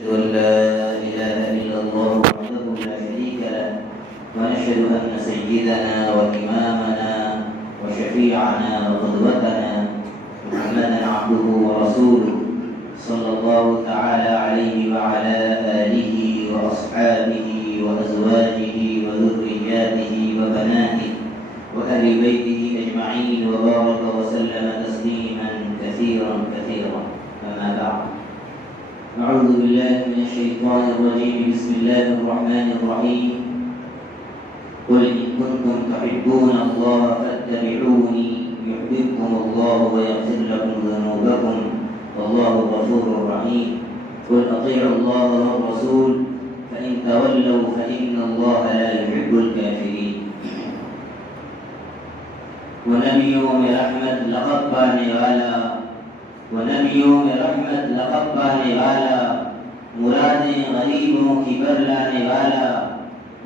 أشهد أن لا إله إلا الله وحده لا شريك له ونشهد أن سيدنا وإمامنا وشفيعنا وقدوتنا محمدا عبده ورسوله صلى الله تعالى عليه وعلى آله وأصحابه وأزواجه وذرياته وبناته وأهل بيته أجمعين وبارك وسلم تسليما كثيرا كثيرا. أما بعد، أعوذ بالله من الشيطان الرجيم. بسم الله الرحمن الرحيم. قل إن كنتم تحبون الله فاتبعوني يحببكم الله ويغفر لكم ذنوبكم والله غفور رحيم. قل أطيعوا الله والرسول فإن تولوا فإن الله لا يحب الكافرين. ونبیوں میں رحمت لقب پانے والا مرادیں غریبوں کی بر لانے والا،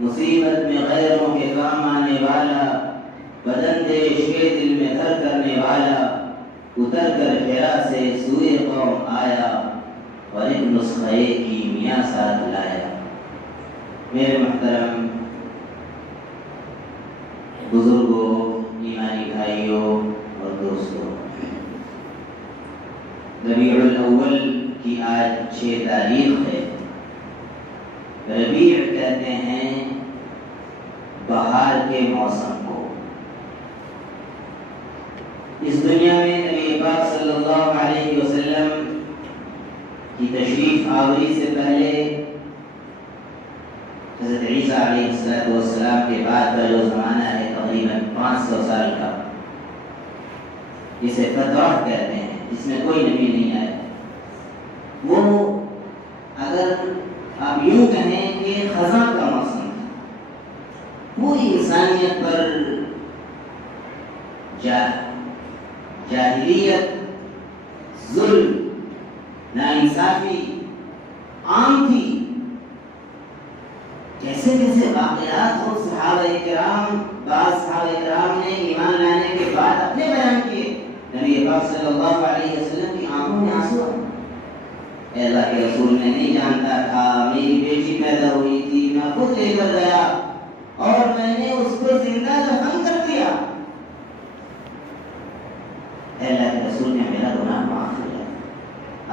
مصیبت میں غیروں کے کام آنے والا، بدندیش کے دل میں گھر کرنے والا، اتر کر حرا سے سوئے قوم آیا اور ایک نسخے کی میاں ساتھ لایا۔ میرے محترم بزرگوں، ایمانی بھائیوں اور دوستوں، ربیع الاول کی آج 6 تاریخ ہے۔ ربیع کہتے ہیں بہار کے موسم کو۔ اس دنیا میں نبی پاک صلی اللہ علیہ وسلم کی تشریف آوری سے پہلے حضرت عیسیٰ علیہ السلام کے بعد کا جو زمانہ ہے تقریباً 500 سال کا، جسے فترہ کہتے ہیں، جس میں کوئی نبی نہیں آیا، وہ اگر آپ یوں کہیں کہ خزاں کا موسم تھا۔ پوری انسانیت پر جاہلیت، ظلم، ناانصافی عام تھی۔ کیسے کیسے واقعات اور بعض صحابہ کرام نے ایمان لانے کے بعد اپنے بیان کیے۔ نبی پاک صلی اللہ علیہ وسلم کی آنکھوں میں آنسو آئے۔ اے اللہ کے رسول، میں نہیں جانتا تھا، میری بیٹی پیدا ہوئی تھی، میں خود لے کر گیا اور میں نے اس کو زندہ دفن کر دیا۔ اے اللہ کے رسول نے میرا گناہ معاف کیا۔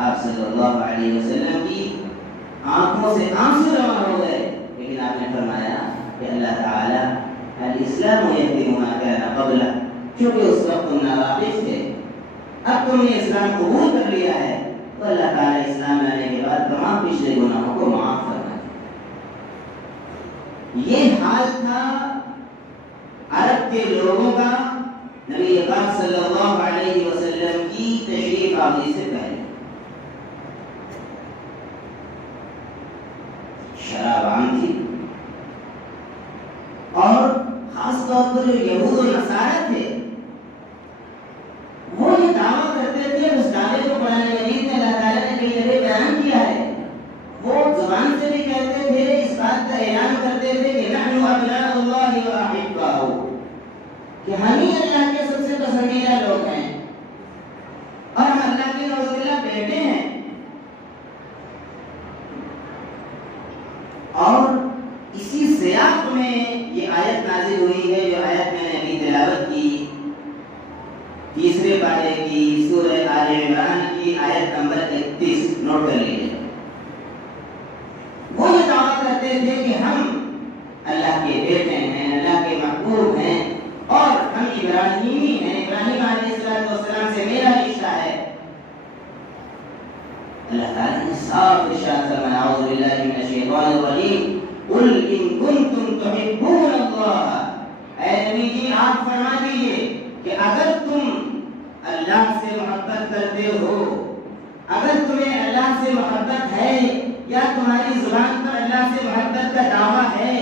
آپ صلی اللہ علیہ وسلم کی آنکھوں سے آنسو روان ہو گئے، لیکن آپ نے فرمایا کہ اللہ تعالیٰ الاسلام یہدی ما کان قبلہ، کیونکہ اس وقت تم ناواقف تھے، اب تم نے اسلام قبول کر لیا ہے تو اللہ تعالیٰ اسلام لانے کے بعد تمام پچھلے گناہوں کو معاف کرنا ہے۔ یہ حال تھا عرب کے لوگوں کا نبی پاک صلی اللہ علیہ وسلم کی تشریف آوری سے پہلے۔ شراب عام تھی، اور خاص طور پر جو یہود و نصارہ تھے وہ یہ دعویٰ کرتے تھے، اس دعوے کو قرآن مجید میں اللہ تعالیٰ نے کئی جگہ بیان کیا ہے۔ وہ زبان سے بھی کہتے تھے، اس بات کا اعلان کرتے تھے کہ نحن ابناء اللہ و احباؤہ، کہ ہم ہی اللہ کے سب سے پسندیدہ لوگ ہیں اور ہم اللہ کے نعوذ باللہ بیٹے ہیں۔ اور اسی سیاق میں یہ آیت نازل ہوئی ہے، جو آیت میں نے ابھی تلاوت کی، 3 پارے کی سورہ آل عمران کی آیت نمبر 31، نوٹ کر لیجیے۔ وہ یہ دعویٰ کرتے تھے کہ ہم اللہ کے بیٹے ہیں، اللہ کے محبوب ہیں، اور ہم ابراہیمی ہیں، ابراہیم علیہ السلام سے میرا رشتہ ہے۔ اللہ تعالیٰ نے صاف ارشاد فرمایا، اعوذ باللہ من الشیطان الرجیم، قل ان کنتم تحبون اللہ، اے نبی جی آپ فرما دیجئے کہ اگر تم اللہ سے محبت کرتے ہو، اگر تمہیں اللہ سے محبت ہے یا تمہاری زبان پر اللہ سے محبت کا دعویٰ ہے،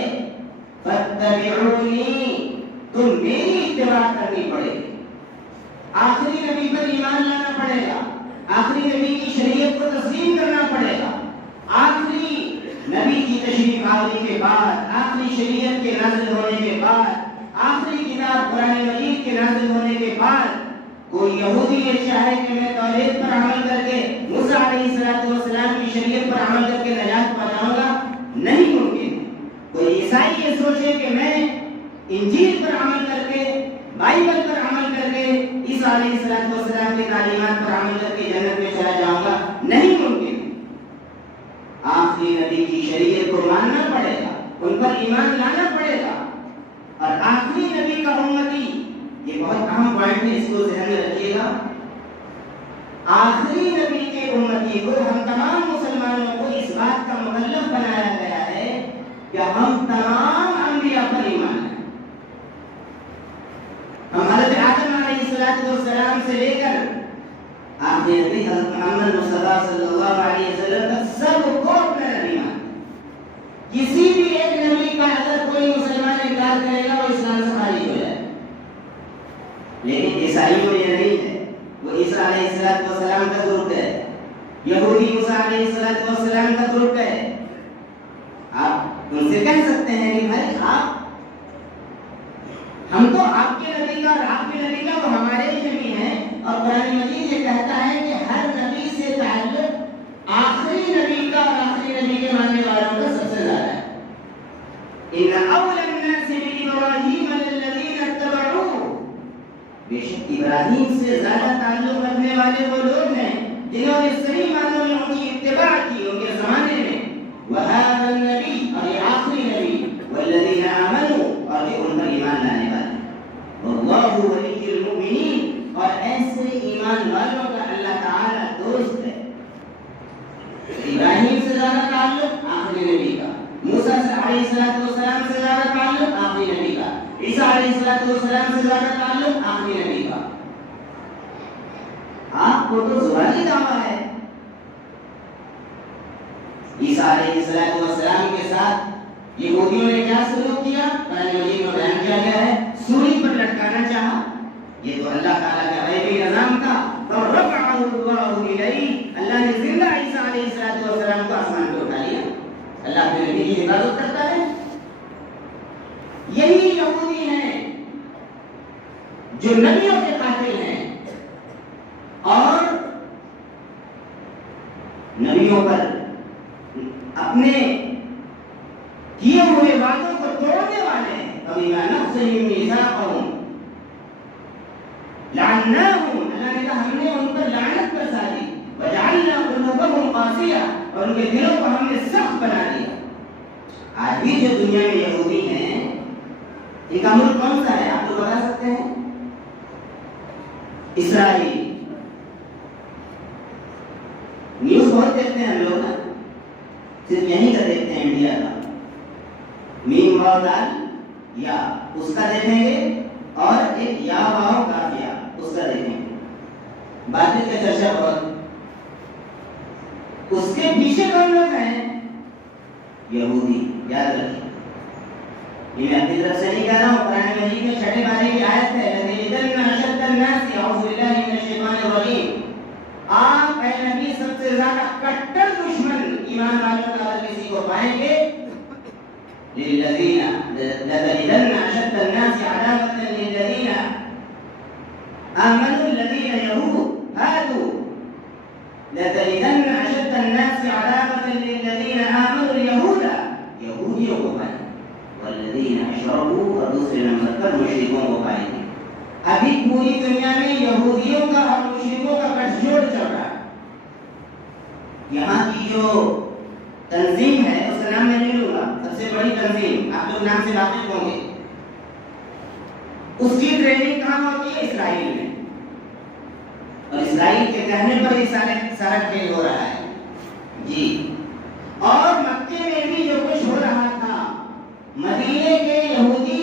فاتبعونی، تم میری اتباع کرنی پڑے گی، آخری نبی پر ایمان لانا پڑے گا، آخری نبی کی شریعت کو تسلیم کرنا پڑے گا۔ آخری نبی کی تشریف آوری کے بعد، آخری شریعت کے نازل ہونے کے بعد، آخری کتاب قرآن مجید کے نازل ہونے کے بعد کوئی یہودی یہ چاہے کہ میں توریت پر عمل کر کے موسیٰ علیہ السلام کی شریعت پر عمل کر کے نجات پا جاؤں گا، نہیں ممکن۔ کوئی عیسائی یہ سوچے کہ میں انجیل پر عمل کر کے، بائبل پر عمل کر کے، عیسیٰ علیہ السلام کی تعلیمات پر عمل کر کے جنت میں چلا جاؤں گا، نہیں ممکن۔ آخری نبی کی شریعت کو ماننا پڑے گا، ان پر ایمان لانا پڑے گا، اور آخری نبی کا امتی، یہ بہت اہم پوائنٹ ہے، اس کو ذہن میں رکھیے گا، آخری نبی کے امتی کو، ہم تمام مسلمانوں کو اس بات کا مکلف بنایا گیا ہے کہ ہم تمام انبیاء پر ایمان لائیں۔ ہم حضرت آدم علیہ السلام سے لے کر آخری نبی حضرت محمد مصطفیٰ صلی اللہ علیہ وسلم تک سب کو اپنا نبی مانیں۔ کسی بھی ایک نبی کا اگر کوئی مسلمان انکار کرے گا وہ اسلام سے خارج ہو جائے، لیکن عیسائیوں یہ نہیں ہے، وہ عیسیٰ علیہ السلام کا گروپ ہے، یہودی موسیٰ علیہ السلام کا گروپ ہے۔ آپ ان سے کہہ سکتے ہیں کہ بھائی ہم تو آپ کے نبی کا اور آپ کے نبی کا، وہ ہمارے ہی نبی ہیں، اور قرآن مجید یہ کہتا ہے کہ ہر نبی سے تعلق آخری نبی کا اور آخری نبی کے ماننے والوں کا سب سے زیادہ ہے۔ ان اول الناس بابراہیم الذین اتبعوہ، بے شک ابراہیم سے زیادہ تعلق رکھنے والے وہ لوگ ہیں جنہوں نے صحیح معنوں میں ان کی اتباع کی ان کے زمانے میں۔ وہذا النبی، اور یہ آخری نبی، والذین آمنوا، اور یہ ان پر ایمان لانے والے، واللہ ولی المؤمنین، اور ایسے ایمان والوں کا اللہ تعالی دوست ہے۔ ابراہیم سے زیادہ تعلق آخری نبی کا، موسیٰ علیہ السلام سے زیادہ تعلق آخری نبی کا، عیسیٰ علیہ السلام سے زیادہ تعلق آخری نبی کا۔ آپ کو تو زبانی دعویٰ ہے۔ عیسیٰ علیہ السلام کے ساتھ یہودیوں نے کیا سلوک کیا؟ قرآن مجید میں بیان کیا گیا ہے، سولی پر لٹکانا چاہا، یہ تو اللہ تعالیٰ کا غیبی نظام تھا۔ فَرَفَعَهُ اللَّهُ إِلَيْهِ، اللہ نے زندہ عیسیٰ علیہ السلام کو آسمان پہ اٹھا لیا۔ اللہ اپنے نبی کی حفاظت کرتا ہے۔ یہی یہودی ہیں جو نبیوں کے قاتل ہیں اور نبیوں پر اپنے کیے ہوئے وعدوں کو توڑنے والے ہیں۔ فَبِمَا نَقْضِهِمْ مِيثَاقَهُمْ لَعَنَّاهُمْ، اللہ نے کہا ہم نے ان پر لعنت برسا دی، وَجَعَلْنَا قُلُوبَهُمْ قَاسِيَةً، اور ان کے دلوں کو ہم نے سخت بنا دیا۔ آج بھی جو دنیا میں یہودی ہیں، ان کا ملک کون سا ہے آپ تو بتا سکتے ہیں؟ اسرائیل۔ نیوز بہت دیکھتے ہیں ہم لوگ نا، صرف یہیں کا دیکھتے ہیں انڈیا کا، میم واو دال یا اس کا دیکھیں گے، اور ایک یا واو کافیہ اس کا دیکھیں گے، باطل کا چرچا بہت۔ اس کے پیچھے کون لوگ ہیں؟ یہودی، یاد رکھیں۔ یہ میں اپنی طرف سے نہیں کہہ رہا ہوں، قرآن مجید میں 6 پارے کی آیت ہے، لَتَجِدَنَّ أَشَدَّ النَّاسِ، اعوذ باللہ من الشیطان الرجیم، آپ اے نبی سب سے زیادہ کٹر دشمن ایمان والوں کا اگر کسی کو پائیں گے، لِلَّذِينَ لَتَجِدَنَّ أَشَدَّ النَّاسِ عَدَاوَةً لِلَّذِينَ آمَنُوا الَّذِينَ هَادُوا، لَتَجِدَنَّ أَشَدَّ النَّاسِ عَدَاوَةً لِلَّذِينَ آمَنُوا الْيَهُودَ، یہودیوں کو پائیں گے، والذین اشرکوا، اور دوسرے نمبر پر مشرکوں کو پائیں گے۔ ابھی پوری دنیا میں یہودیوں کا اور مشرکوں کا گٹھ جوڑ چل رہا ہے۔ یہاں کی جو تنظیم ہے اس کا نام میں نہیں لوں گا، سب سے بڑی تنظیم، آپ لوگ نام سے واقف ہوں گے، اس کی ٹریننگ کہاں ہوتی ہے؟ اسرائیل میں، اور اسرائیل کے کہنے پر ہی سارا کھیل ہو رہا ہے جی۔ اور مکے میں بھی جو کچھ ہو رہا تھا، مدینے کے یہودی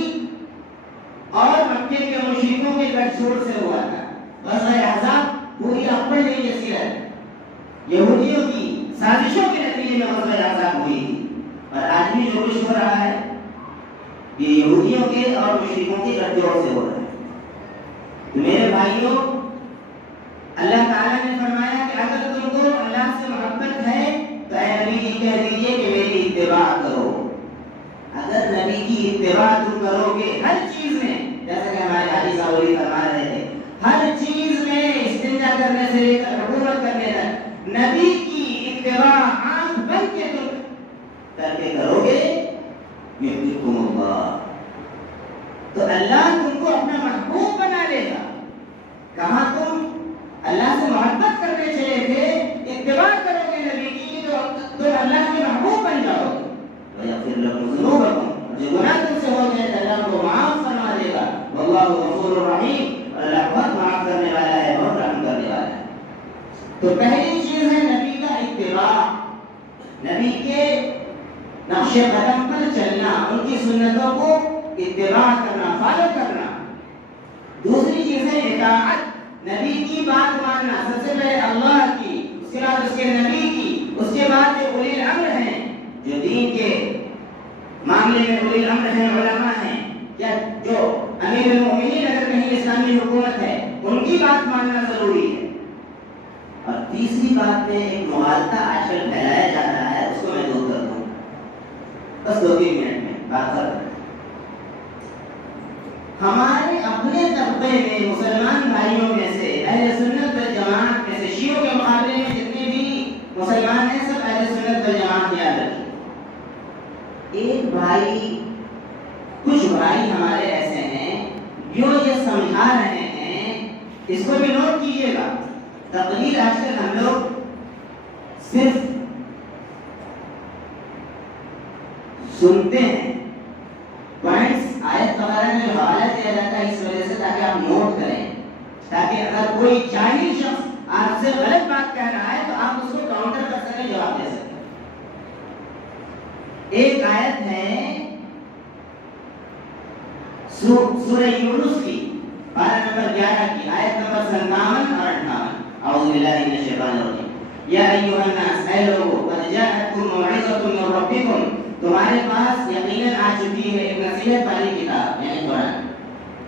اور مکے کے مشرکوں کے گٹھ جوڑ سے ہوا تھا۔ غزوہ احزاب پوری آپ پڑھ لیجیے سیرت، یہودیوں کی سازشوں کے نتیجے میں غزوہ احزاب ہوئی تھی، اور آج بھی جو کچھ ہو رہا ہے یہ یہودیوں کے اور مشرکوں کے گٹھ جوڑ سے ہو رہا ہے۔ میرے بھائیوں، اللہ تعالیٰ نے فرمایا کہ اگر تم کو اللہ سے محبت ہے تو اے نبی جی کہہ دیجئے کہ میری اتباع کرو۔ اگر نبی کی اتباع تم کرو گے ہر چیز میں، جیسا کہ ہمارے حاجی صاحب فرما رہے تھے، ہر چیز کرنے سے لے کر حکومت کرنے تک نبی کی اتباع آنکھ بند کے تم کر کے کرو گے یحببکم اللہ، تو اللہ تم کو اپنا محبوب بنا لے گا۔ کہاں تم اللہ سے محبت کرنے چلے تھے، اتباع کرو گے نبی کی تو تم اللہ کے محبوب بن جاؤ گے۔ وَيَغْفِرْ لَكُمْ ذُنُوبَكُمْ، جو گناہ تم سے ہو گئے اللہ کو معاف فرما دے گا۔ وَاللَّهُ غَفُورٌ رَحِيمٌ، اللہ بہت معاف کرنے والا ہے، بہت رحم کرنے والا ہے۔ تو پہلی چیز ہے نبی کا اتباع، نبی کے نقش قدم پر چلنا، ان کی سنتوں کو اتباع کرنا، فالو کرنا۔ دوسری چیز ہے اطاعت، نبی کی بات ماننا، سب سے پہلے اللہ کی، اس کے بعد اس کے نبی کی، اس کے بعد جو اولی الامر ہیں، جو دین کے معاملے میں اولی الامر ہیں، علماء ہیں، یا جو امیر المؤمنین اگر کہیں اسلامی حکومت ہے، ان کی بات ماننا ضروری ہے۔ اور تیسری بات میں ایک مغالطہ آج کل پھیلایا جا رہا ہے، اس کو میں دور کر دوں بس 2-3 منٹ میں بات کر دوں۔ ہمارے اپنے طبقے میں مسلمان بھائیوں میں سے، اہل سنت والجماعت میں سے، شیعوں کے مقابلے میں جتنے بھی مسلمان ہیں سب اہل سنت والجماعت یاد رکھیں۔ ایک بھائی، کچھ بھائی ہمارے ایسے ہیں جو یہ سمجھا رہے ہیں، اس کو بھی نوٹ کیجئے گا، تقریر آج کل ہم لوگ صرف سنتے ہیں، پوائنٹس آیت وغیرہ میں حوالہ دیا جاتا ہے اس وجہ سے تاکہ آپ نوٹ کریں، تاکہ اگر کوئی جاہل شخص آپ سے غلط بات کہہ رہا ہے تو آپ اس کو کاؤنٹر کر سکیں، جواب دے سکیں۔ ایک آیت ہے سورہ یونس کی، پارہ نمبر 11 کی، آیت نمبر 57 اور 58۔ اعوذ باللہ من الشیطان الرجیم۔ یا ایھا الناس، اے لوگو، قد جاءتکم موعظۃ من ربکم، تمہارے پاس یقیناً آ چکی ہے ایک نصیحت والی کتاب یعنی قرآن،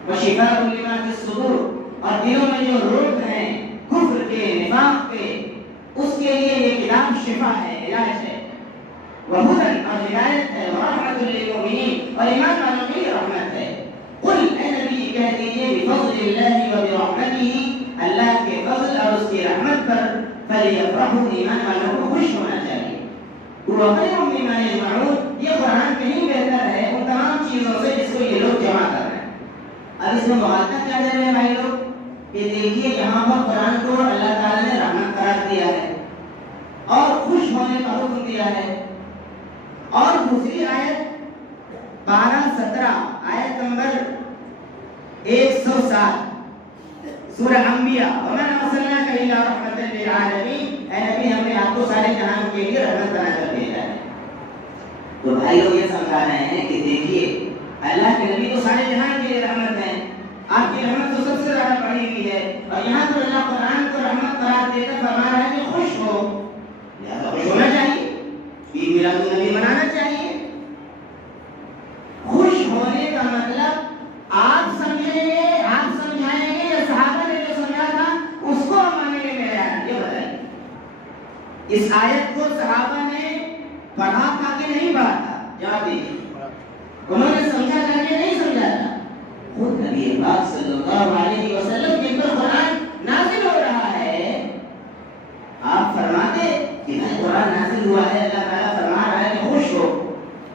وشفاء لما فی الصدور، اور دلوں میں جو روگ ہیں کفر کے، نفاق کے، اس کے لیے یہ کتاب شفا ہے، علاج ہے، وہدی، اور ہدایت ہے، ورحمۃ للمؤمنین، اور ایمان والوں کے لیے رحمت ہے۔ قل، اے نبی کہہ دیجیے، بفضل اللہ وبرحمتہ، اللہ کے فضل اور اس کی رحمت پر فلیفرحوا، ایمان والوں کو خوش ہونا چاہیے۔ وخیر مما یجمعون، یہ قرآن کہیں بہتر ہے ان تمام چیزوں سے جس کو یہ لوگ جمع کر رہے ہیں۔ اب اس میں مغالطہ کیا کر رہے ہیں بھائی لوگ کہ دیکھیے یہاں پر قرآن کو اللہ تعالیٰ نے رحمت قرار دیا ہے اور خوش ہونے کا حکم دیا ہے، اور دوسری آیت 12-17 آیت نمبر 107 سورہ انبیاء، وَمَا أَرْسَلْنَاكَ إِلَّا رَحْمَةً لِلْعَالَمِينَ، اے نبی ہم نے آپ کو سارے جہان کے لیے رحمت بنا کر بھیجا ہے۔ تو بھائی لوگ یہ سمجھا رہے ہیں کہ دیکھیے اللہ کے نبی تو سارے جہان کے لیے رحمت ہے، آپ کی رحمت تو سب سے زیادہ بڑی ہوئی ہے، اور یہاں پر اللہ قرآن کو رحمت قرار دے کر فرما رہا ہے کہ خوش ہو، لہذا خوش ہونا چاہیے، عید میلاد النبی منانا چاہیے۔ خوش ہونے کا مطلب آپ سمجھیں گے، آپ سمجھائیں گے، یا صحابہ نے جو سمجھا تھا اس کو ماننے میں آیا، یہ بتائیے۔ اس آیت کو صحابہ نے پڑھا تھا کہ نہیں پڑھا تھا؟ جواب دیجیے۔ انہوں نے سمجھا تھا کہ نہیں سمجھا تھا؟ خود نبی پاک صلی اللہ علیہ وسلم جن پر قرآن نازل ہو رہا ہے، آپ فرماتے کہ قرآن نازل ہوا ہے، اللہ تعالیٰ فرما رہا ہے کہ خوش ہو،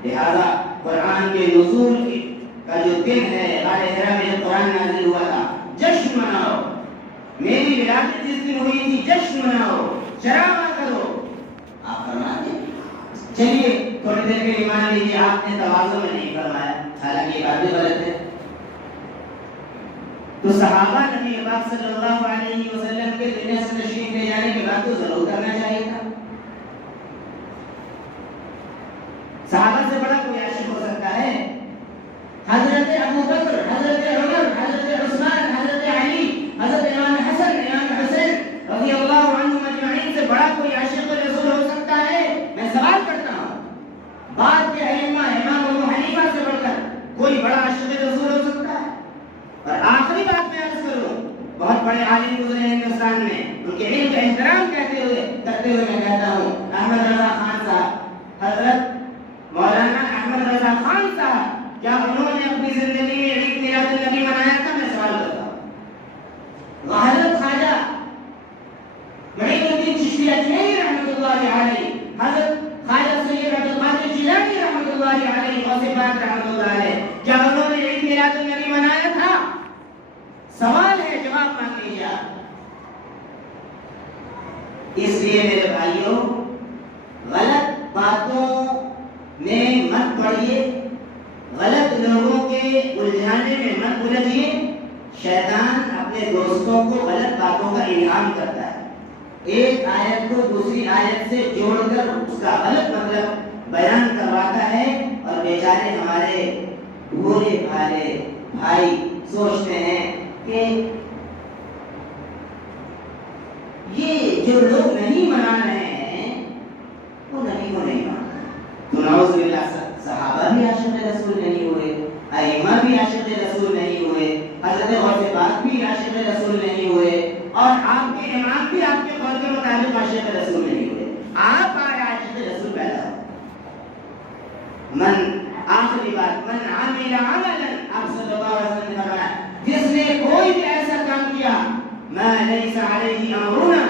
لہذا قرآن کے نزول کا جو دن ہے، غار حرا میں جب قرآن نازل ہوا تھا، جشن مناؤ، میری ولادت جس دن ہوئی تھی جشن مناؤ، شرابہ کرو، آپ فرماتے ہیں۔ چلیے تھوڑی دیر کے لیے مان لیجیے آپ نے توازن میں نہیں فرمایا، حالانکہ یہ بات بھی غلط ہے۔ تو صحابہ نبی پاک صلی اللہ علیہ وسلم کے دنیا سے تشریف لے جانے کے بعد تو ضرور کرنا چاہیے تھا۔ صحابہ سے بڑا کوئی عاشق ہو سکتا ہے؟ حضرت ابو بکر، حضرت عمر، حضرت عثمان، حضرت علی، حضرت امام حسن، امام حسین رضی اللہ عنہم اجمعین سے بڑا کوئی عاشق رسول ہو سکتا ہے؟ میں سوال کرتا ہوں، بعد کے ائمہ امام ابو حنیفہ سے بڑھ کر کوئی بڑا عاشق رسول ہو سکتا ہے؟ اور آخری بات میں عرض کروں، بہت بڑے عالم گزرے ہیں ہندوستان میں، ان کے علم کا احترام کرتے ہوئے میں کہتا ہوں، احمد رضا خان صاحب، حضرت مولانا احمد رضا خان صاحب، کیا انہوں نے اپنی زندگی میں عید میلاد النبی منایا تھا؟ میں سوال کرتا ہوں۔ حضرت خواجہ غوث پاک رحمۃ اللہ علیہ جب انہوں نے عید میلاد النبی منایا تھا، سوال ہے، جواب مانگ لیجیے آپ۔ اس لیے میرے بھائیوں، غلط باتوں میں مت پڑیے، غلط لوگوں کے الجھانے میں مت الجھیے۔ شیطان اپنے دوستوں کو غلط باتوں کا الہام کرتا ہے، ایک آیت کو دوسری آیت سے جوڑ کر اس کا غلط مطلب بیان کرواتا ہے، اور بیچارے ہمارے بھولے بھالے بھائی سوچتے ہیں کہ یہ جو لوگ نہیں منا رہے ہیں وہ نبی کو نہیں مانتے۔ تو نعوذ باللہ، صحابہ بھی عاشق رسول نہیں ہوئے، ائمہ بھی عاشق رسول نہیں ہوئے، حضرت غوث پاک بھی عاشق رسول نہیں ہوئے، اور آپ کے امام بھی آپ کے قول کے مطابق عاشق رسول نہیں ہوئے۔ آپ آئے عاشق رسول پیدا ہو۔ آخری بات، من عمل عملا، آپ صلی اللہ علیہ وسلم نے فرمایا، جس نے کوئی بھی ایسا کام کیا ما لیس علیہ امرنا،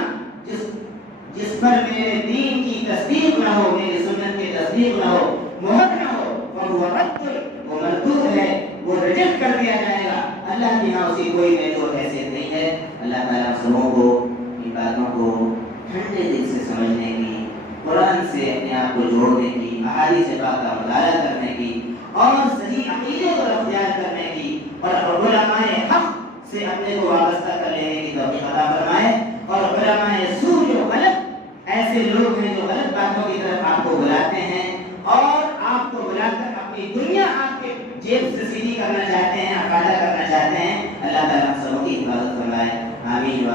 جس پر میرے دین کی تصدیق نہ ہو، میری سنت کی تصدیق نہ ہو، مہر نہ ہو، فهو رد، وہ مردود ہے، وہ ریجیکٹ کر دیا جائے گا۔ اللہ کی یہاں اسی کوئی میں تو حیثیت نہیں ہے۔ اللہ تعالیٰ سبوں کو ان باتوں کو ٹھنڈے دل سے سمجھنے کی، قرآن سے اپنے آپ کو جوڑنے کی، احادیث پاک کا مطالعہ کرنے کی، اور صحیح عقیدے کو اختیار کرنے کی، اور علماء حق سے اپنے کو وابستہ کر لینے کی توفیق عطا فرمائے۔ اور علماء سو جو غلط ایسے لوگ ہیں جو غلط باتوں کی طرف آپ کو بلاتے ہیں اور آپ کو بلا کر اپنی دنیا آپ کے جیب سے سیدھی کرنا چاہتے ہیں، افادہ کرنا چاہتے ہیں، اللہ تعالیٰ ہم سبوں کی حفاظت فرمائے۔ آمین۔